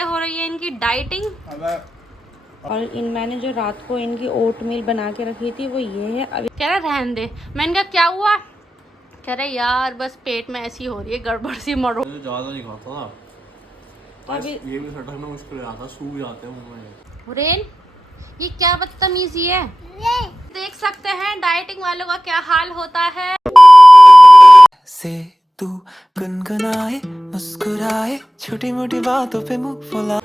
ये हो रही है इनकी डाइटिंग। और मैंने जो रात को इनकी ओट मील बना के रखी थी वो ये है। अभी कह रहा रहने दे, मैंने कहा क्या हुआ, कह रहे यार बस पेट में ऐसी हो रही है गड़बड़ सी मरो। ज्यादा नहीं खाता ना तो अभी ये भी सटकना मुश्किल हो जाता, सूख जाते हैं मुंह में। हुरैन ये क्या बदतमीजी है, देख सकते हैं डाइटिंग वालों का क्या हाल होता है। से तू गुनगुनाए मुस्कुराए छोटी मोटी बातों पे मुंह फुला।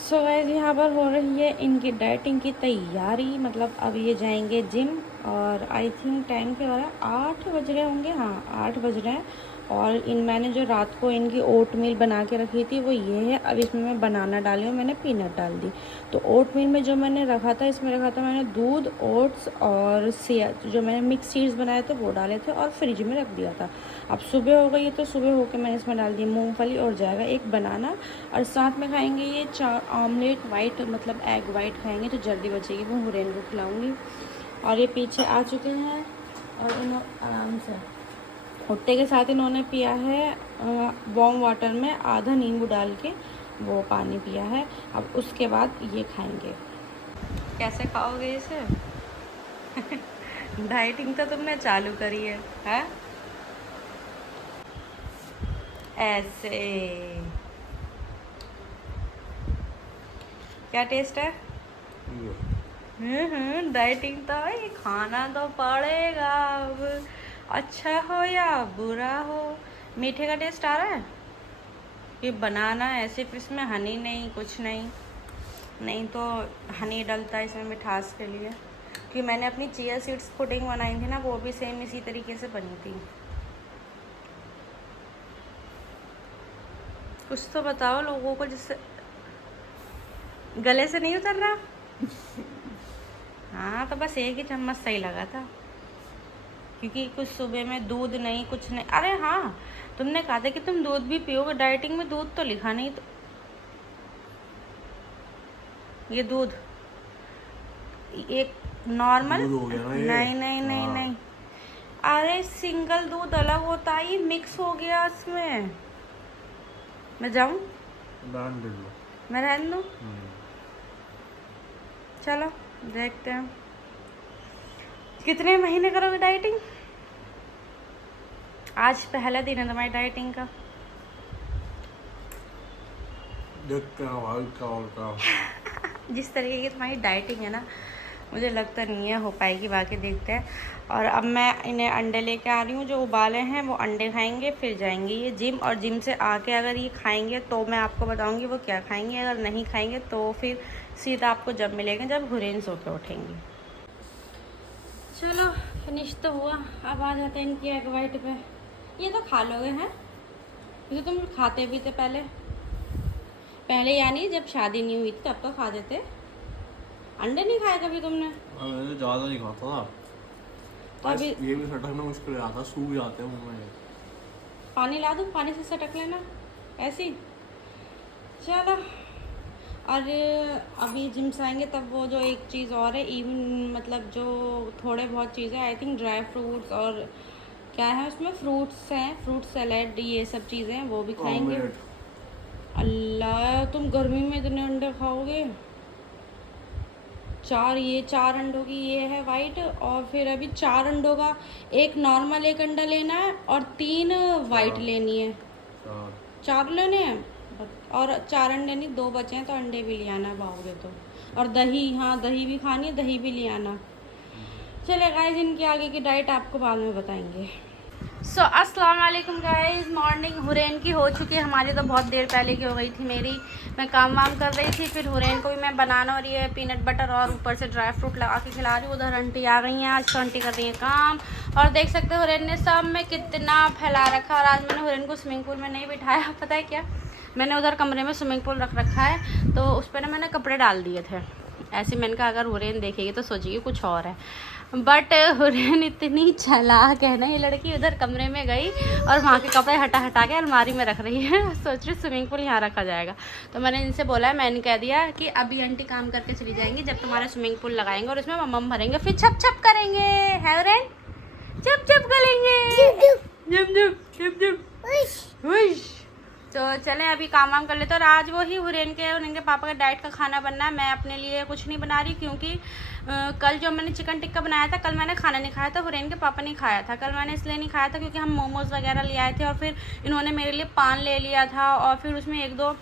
सो गाइस यहाँ पर हो रही है इनकी डाइटिंग की तैयारी, मतलब अब ये जाएंगे जिम। और आई थिंक टाइम के बारे 8 बज रहे होंगे, हाँ 8 बज रहे हैं। और मैंने जो रात को इनकी ओट मील बना के रखी थी वो ये है। अब इसमें मैं बनाना डाली हूँ, मैंने पीनट डाल दी। तो ओट मील में जो मैंने रखा था, इसमें रखा था मैंने दूध, ओट्स और सिया जो मैंने मिक्स सीड्स बनाए थे वो डाले थे और फ्रिज में रख दिया था। अब सुबह हो गई है तो सुबह होके मैंने इसमें डाल दी मूंगफली और जाएगा एक बनाना। और साथ में खाएंगे ये 4 ऑमलेट वाइट, मतलब एग वाइट खाएंगे तो जल्दी बचेगी, वो हुरैन को खिलाऊंगी। और ये पीछे आ चुके हैं और इन्होंने आराम से उठते के साथ इन्होंने पिया है वार्म वाटर में आधा नींबू डाल के वो पानी पिया है। अब उसके बाद ये खाएंगे। कैसे खाओगे इसे? डाइटिंग तो तुमने चालू करी है, हैं? ऐसे क्या टेस्ट है? डाइटिंग तो है, खाना तो पड़ेगा अब, अच्छा हो या बुरा हो। मीठे का टेस्ट आ रहा है? ये बनाना है सिर्फ, इसमें हनी नहीं, कुछ नहीं, नहीं तो हनी डलता है इसमें मिठास के लिए। कि मैंने अपनी चिया सीड्स पुडिंग बनाई थी ना, वो भी सेम इसी तरीके से बनी थी। कुछ तो बताओ लोगों को जिससे गले से नहीं उतर रहा। हाँ तो बस एक ही चम्मच सही लगा था, क्योंकि कुछ सुबह में दूध नहीं, कुछ नहीं। अरे हाँ, तुमने कहा था कि तुम दूध भी पियोगे, डाइटिंग में दूध तो लिखा नहीं। तो ये दूध एक नॉर्मल, नहीं नहीं नहीं नहीं, अरे सिंगल दूध अलग होता है, ये मिक्स हो गया इसमें। मैं जाऊं? मैं रहने दूं? चलो देखते हैं कितने महीने करोगे डाइटिंग। आज पहला दिन है तुम्हारी डाइटिंग का। देखते हैं भाई क्या होता है। जिस तरीके की तुम्हारी डाइटिंग है ना, मुझे लगता नहीं है हो पाएगी, बाकी देखते हैं। और अब मैं इन्हें अंडे लेके आ रही हूँ, जो उबाले हैं वो अंडे खाएंगे, फिर जाएंगे ये जिम। और जिम से आके अगर ये खाएंगे तो मैं आपको बताऊँगी वो क्या खाएंगे, अगर नहीं खाएंगे तो फिर सीधा आपको जब मिलेंगे जब हुरैन सो के उठेंगे। चलो फिनिश तो हुआ, अब आ जाते हैं इनकी एग वाइट पे। ये तो खा लोगे हैं, ये तो तुम खाते भी थे पहले पहले, यानी जब शादी नहीं हुई थी तब तो खाते थे। अंडे नहीं खाए कभी तुमने? मैंने ज्यादा नहीं खाता ना तो अभी ये भी सटकना मुश्किल हो जाता, सूख जाते हैं मुंह में। पानी ला दूँ, पानी से सटक लेना ऐसे ही। चलो, और अभी जिम से आएंगे तब वो जो एक चीज़ और है, इवन मतलब जो थोड़े बहुत चीज़ें आई थिंक ड्राई फ्रूट्स और क्या है उसमें, फ्रूट्स हैं, फ्रूट सैलेड, ये सब चीज़ें हैं वो भी खाएंगे। अल्लाह, तुम गर्मी में इतने अंडे खाओगे? 4 अंडों की ये है वाइट, और फिर अभी 4 अंडों का एक नॉर्मल एक अंडा लेना है और 3 वाइट लेनी है। 4 लेने हैं, और 4 अंडे नहीं 2 बचे हैं, तो अंडे भी ले आना पाओगे तो। और दही, हाँ दही भी खानी है, दही भी ले आना। चले गाइस, इनकी आगे की डाइट आपको बाद में बताएंगे। सो अस्सलाम वालेकुम गाइस, मॉर्निंग हुरैन की हो चुकी है, हमारी तो बहुत देर पहले की हो गई थी। मेरी मैं काम वाम कर रही थी, फिर हुरैन को भी मैं बनाना और ये पीनट बटर और ऊपर से ड्राई फ्रूट लगा के खिला रही हूँ। उधर आंटी आ गई हैं, आज तो आंटी कर रही है काम। और देख सकते हो हुरैन ने सब में कितना फैला रखा। और आज मैंने हुरैन को स्विमिंग पूल में नहीं बिठाया, पता है क्या, मैंने उधर कमरे में स्विमिंग पूल रख रखा है, तो उस पर ना मैंने कपड़े डाल दिए थे ऐसे। मैंने कहा अगर हुरैन देखेगी तो सोचेगी कुछ और है, बट हुरैन इतनी चालाक है ना ये लड़की, उधर कमरे में गई और वहाँ के कपड़े हटा हटा के अलमारी में रख रही है। सोच रही स्विमिंग पूल यहाँ रखा जाएगा। तो मैंने इनसे बोला है, मैंने कह दिया कि अभी आंटी काम करके चली जाएंगी, जब तुम्हारा स्विमिंग पूल लगाएंगे और इसमें मम्म भरेंगे, फिर छप छप करेंगे, है हुरैन? छप छप करेंगे, जब जब जब जब तो चलें अभी काम वाम कर लेते हैं। और आज वो ही हुरैन के उनके पापा के डाइट का खाना बनना है। मैं अपने लिए कुछ नहीं बना रही क्योंकि कल जो मैंने चिकन टिक्का बनाया था, कल मैंने खाना नहीं खाया था, हुरैन के पापा नहीं खाया था। कल मैंने इसलिए नहीं खाया था क्योंकि हम मोमोज़ वगैरह ले आए थे और फिर इन्होंने मेरे लिए पान ले लिया था और फिर उसमें 1-2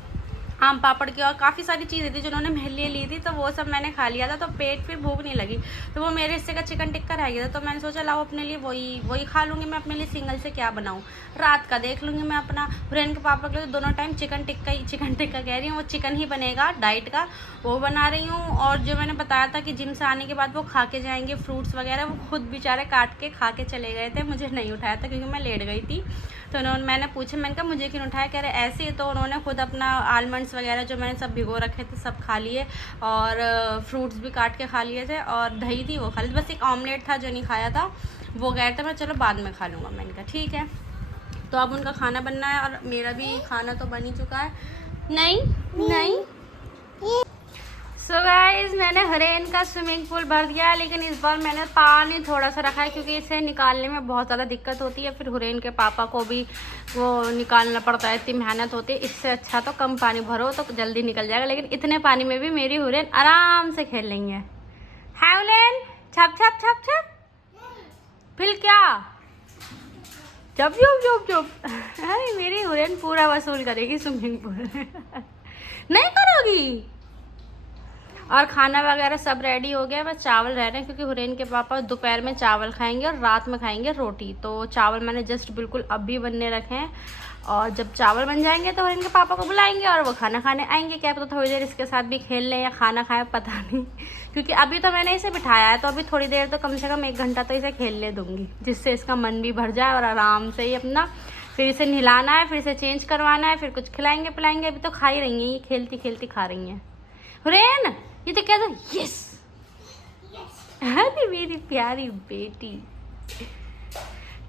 आम पापड़ की और काफ़ी सारी चीज़ें थी जिन्होंने मेरे लिए ली थी, तो वो सब मैंने खा लिया था। तो पेट फिर भूख नहीं लगी, तो वो मेरे हिस्से का चिकन टिक्का रह गया था। तो मैंने सोचा लाओ अपने लिए वही खा लूँगी। मैं अपने लिए सिंगल से क्या बनाऊँ, रात का देख लूँगी मैं अपना। हुरैन के पापा के लिए तो दोनों टाइम चिकन टिक्का कह रही हूँ, वो चिकन ही बनेगा डाइट का, वो बना रही हूँ। और जो मैंने बताया था कि जिम से आने के बाद वो खा के जाएंगे फ्रूट्स वगैरह, वो खुद बेचारे काट के खा के चले गए थे। मुझे नहीं उठाया था क्योंकि मैं लेट गई थी। तो मैंने पूछा, मैंने कहा मुझे क्यों उठाया, कह रहे ऐसे ही। तो उन्होंने खुद अपना आलमंड्स वगैरह जो मैंने सब भिगो रखे थे सब खा लिए और फ्रूट्स भी काट के खा लिए थे और दही थी वो खा ली। बस एक ऑमलेट था जो नहीं खाया था, वो गए थे, मैं चलो बाद में खा लूँगा। मैंने कहा ठीक है। तो अब उनका खाना बनना है और मेरा भी खाना तो बन ही चुका है। नहीं सो गाइस, मैंने हुरैन का स्विमिंग पूल भर दिया है, लेकिन इस बार मैंने पानी थोड़ा सा रखा है क्योंकि इसे निकालने में बहुत ज़्यादा दिक्कत होती है। फिर हुरैन के पापा को भी वो निकालना पड़ता है, इतनी मेहनत होती है। इससे अच्छा तो कम पानी भरो तो जल्दी निकल जाएगा, लेकिन इतने पानी में भी मेरी हुरैन आराम से खेल लेंगे। है हुरैन, छप छप छप छप, फिर क्या जब अरे मेरी हुरैन पूरा वसूल करेगी स्विमिंग पूल नहीं करोगी। और खाना वगैरह सब रेडी हो गया, बस चावल रह रहे हैं क्योंकि हुरैन के पापा दोपहर में चावल खाएंगे और रात में खाएंगे रोटी। तो चावल मैंने जस्ट बिल्कुल अभी बनने रखे हैं और जब चावल बन जाएंगे तो हुरैन के पापा को बुलाएंगे और वो खाना खाने आएंगे। क्या पता थोड़ी देर इसके साथ भी खेल लें या खाना खाएं, पता नहीं, क्योंकि अभी तो मैंने इसे बिठाया है तो अभी थोड़ी देर तो कम से कम 1 घंटा तो इसे खेलने दूँगी, जिससे इसका मन भी भर जाए और आराम से ही अपना। फिर इसे नहलाना है, फिर इसे चेंज करवाना है, फिर कुछ खिलाएंगे पिलाएंगे। अभी तो खा ही रही हैं, ये खेलती खेलती खा रही हैं। हुरैन ये तो क्या था, यस अरे मेरी प्यारी बेटी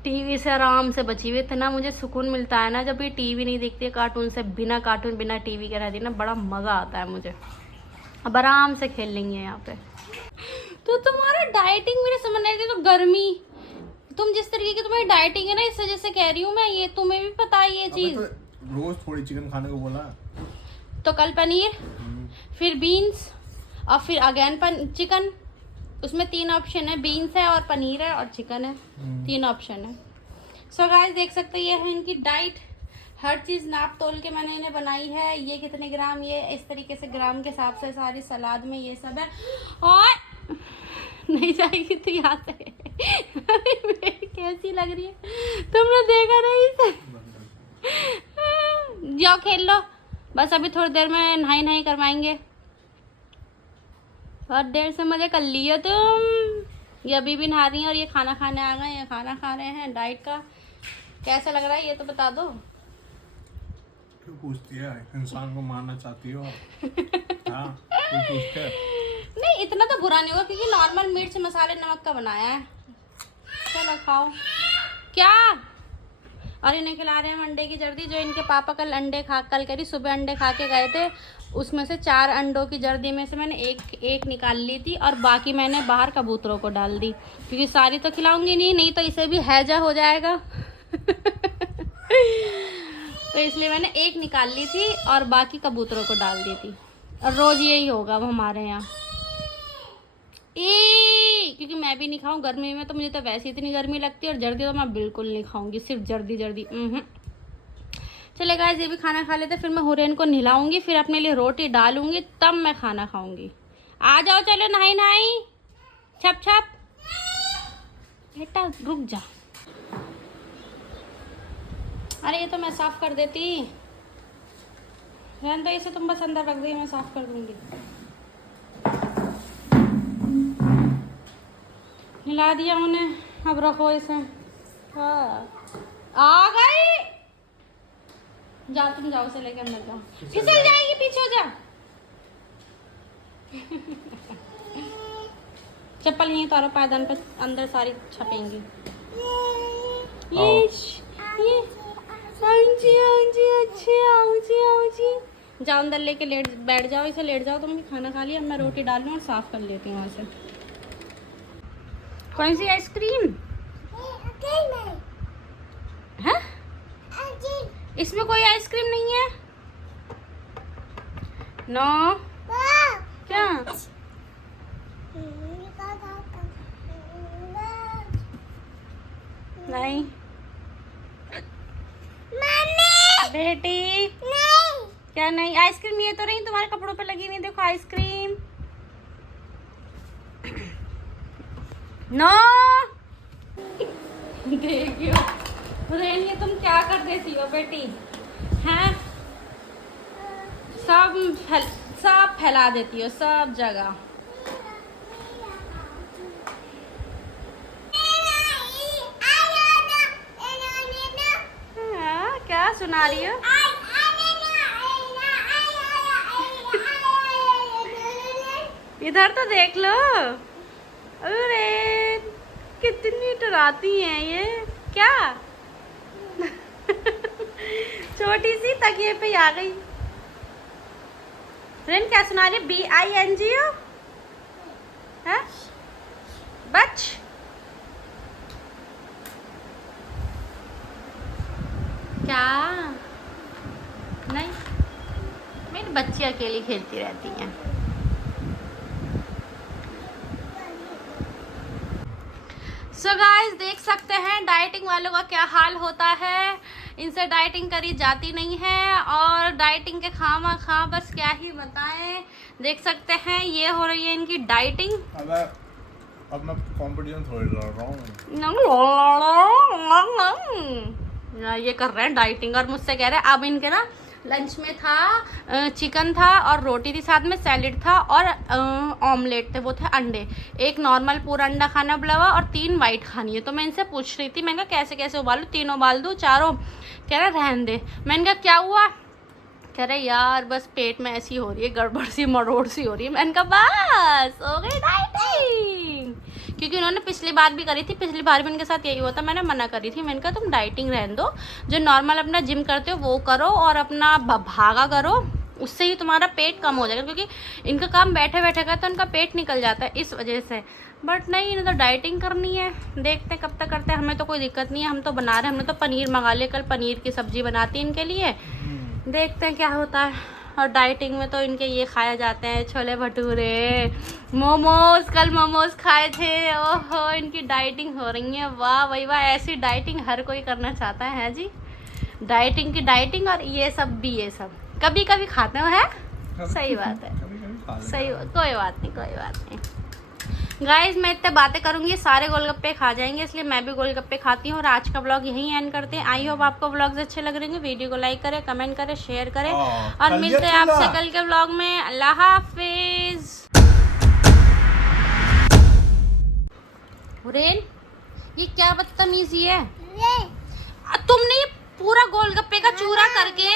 टीवी से आराम से बची हुई। इतना मुझे सुकून मिलता है ना जब ये टीवी नहीं देखती है, कार्टून से बिना कार्टून बिना टीवी के रहती ना, बड़ा मज़ा आता है मुझे। अब आराम से खेल लेंगे यहाँ पे। तो तुम्हारा डाइटिंग मेरे समझ नहीं आती, तो गर्मी तुम जिस तरीके की तुम्हारी डाइटिंग है ना, इस वजह से कह रही हूँ मैं, ये तुम्हें भी पता है ये चीज़। तो रोज थोड़ी चिकन खाने को बोला, तो कल पनीर, फिर बीन्स और फिर अगेन चिकन। उसमें 3 ऑप्शन है, बीन्स है और पनीर है और चिकन है, 3 ऑप्शन है। सो गाइस देख सकते हैं ये है इनकी डाइट। हर चीज़ नाप तोल के मैंने इन्हें बनाई है। ये कितने ग्राम, ये इस तरीके से ग्राम के हिसाब से सारी सलाद में ये सब है। और नहीं जाएगी तो यहाँ से कैसी लग रही है, तुमने देखा नहीं इसे? जाओ खेल लो, बस अभी थोड़ी देर में नहाई करवाएंगे। बहुत देर से मजे कर लियो तुम। ये अभी भी नहा रही हैं और ये खाना खाने आ गए हैं, खाना खा रहे हैं डाइट का। कैसा लग रहा है ये तो बता दो। क्यों पूछती है, इंसान को मारना चाहती हो? हाँ, क्यों पूछते है? नहीं इतना तो बुरा नहीं होगा क्योंकि नॉर्मल मिर्च मसाले नमक का बनाया है। चलो खाओ। क्या? और इन्हें खिला रहे हैं अंडे की जर्दी, जो इनके पापा कल करी सुबह अंडे खा के गए थे। उसमें से 4 अंडों की जर्दी में से मैंने एक निकाल ली थी और बाकी मैंने बाहर कबूतरों को डाल दी, क्योंकि सारी तो खिलाऊंगी नहीं तो इसे भी हैजा हो जाएगा तो इसलिए मैंने एक निकाल ली थी और बाकी कबूतरों को डाल दी थी। और रोज़ यही होगा वो हमारे यहाँ। क्योंकि मैं भी नहीं खाऊं गर्मी में, तो मुझे तो वैसे इतनी गर्मी लगती है और जर्दी तो मैं बिल्कुल नहीं खाऊंगी, सिर्फ जर्दी। चले गाइस ये भी खाना खा लेते, फिर मैं हुरैन को नहलाऊंगी, फिर अपने लिए रोटी डालूंगी, तब मैं खाना खाऊंगी। आ जाओ चलो नहाई छप बेटा रुक जा। अरे ये तो मैं साफ कर देती, रहने दो इसे, तुम बस अंदर रख दो, मैं साफ कर दूंगी। हिला दिया उन्हें, अब रखो इसे। हाँ आ गई, जाओ तुम जाओ, उसे लेके अंदर जाओ, फिसल जाएगी, पीछे हो जा चप्पल यहीं तारो, पायदान पे अंदर सारी छपेंगी। ये जाओ अंदर लेके बैठ जाओ, इसे लेट जाओ, तुम भी खाना खा लिया। मैं रोटी डाल लूँ और साफ कर लेती हूँ वहाँ से। कौन सी आइसक्रीम है? इसमें कोई आइसक्रीम नहीं है? नो क्या? नहीं बेटी नहीं। क्या नहीं? आइसक्रीम ये तो नहीं, तुम्हारे कपड़ों पे लगी हुई, देखो आइसक्रीम। नो देखियो रेन, ये तुम क्या कर देती हो बेटी हैं? सब फैला देती हो सब जगह। हाँ, क्या सुना रही हो? इधर तो देख लो। अरे कितनी डराती हैं ये, क्या? छोटी सी तकिए पे आ गई। रेन क्या सुना रही? BINGO है? बच क्या? नहीं, मेरी बच्ची अकेली खेलती रहती हैं। सो गाइस देख सकते हैं डाइटिंग वालों का क्या हाल होता है। इनसे डाइटिंग करी जाती नहीं है और डाइटिंग के खामा खा बस क्या ही बताएं। देख सकते हैं ये हो रही है इनकी डाइटिंग। अब मैं कंपटीशन थोड़ी लड़ रहा हूँ। ये कर रहे हैं डाइटिंग और मुझसे कह रहे हैं अब इनके ना लंच में था चिकन था और रोटी थी, साथ में सैलेड था और ऑमलेट थे, वो थे अंडे। एक नॉर्मल पूरा अंडा खाना बोला हुआ और 3 वाइट खानी है। तो मैं इनसे पूछ रही थी, मैंने कहा कैसे कैसे उबालूं, 3 उबाल दूं 4? कह रहा रहने दे। मैंने कहा क्या हुआ? कह रहे यार बस पेट में ऐसी हो रही है, गड़बड़ सी मरोड़ सी हो रही है। मैंने कहा बस हो गई डाइटिंग, क्योंकि उन्होंने पिछली बार भी करी थी, पिछली बार भी उनके साथ यही हुआ था। मैंने मना करी थी, मैंने कहा तुम डाइटिंग रहने दो, जो नॉर्मल अपना जिम करते हो वो करो और अपना भागा करो, उससे ही तुम्हारा पेट कम हो जाएगा। क्योंकि इनका काम बैठे बैठे का तो उनका पेट निकल जाता है इस वजह से। बट नहीं, इन्हें तो डाइटिंग करनी है, देखते कब तक करते हैं। हमें तो कोई दिक्कत नहीं है, हम तो बना रहे हैं। हमने तो पनीर मंगा लिया, कल पनीर की सब्जी बनाती है इनके लिए, देखते हैं क्या होता है। और डाइटिंग में तो इनके ये खाए जाते हैं छोले भटूरे, मोमोज। कल मोमोज खाए थे। ओहो इनकी डाइटिंग हो रही है, वाह भाई वाह। ऐसी डाइटिंग हर कोई करना चाहता है जी, डाइटिंग की डाइटिंग। और ये सब भी, ये सब कभी कभी खाते हो है, सही बात है, सही। कोई बात नहीं, कोई बात नहीं। गाइज मैं इतने बातें करूंगी सारे गोलगप्पे खा जाएंगे, इसलिए मैं भी गोलगप्पे खाती हूँ। और आज का व्लॉग यहीं एंड करते हैं। आई होप आपको व्लॉग्स अच्छे लग रहे हैं। वीडियो को लाइक करें, कमेंट करें, शेयर करें और मिलते हैं आपसे कल के व्लॉग में। अल्लाह हाफिज। रेन ये क्या बदतमीजी है, तुमने ये पूरा गोलगप्पे का चूरा करके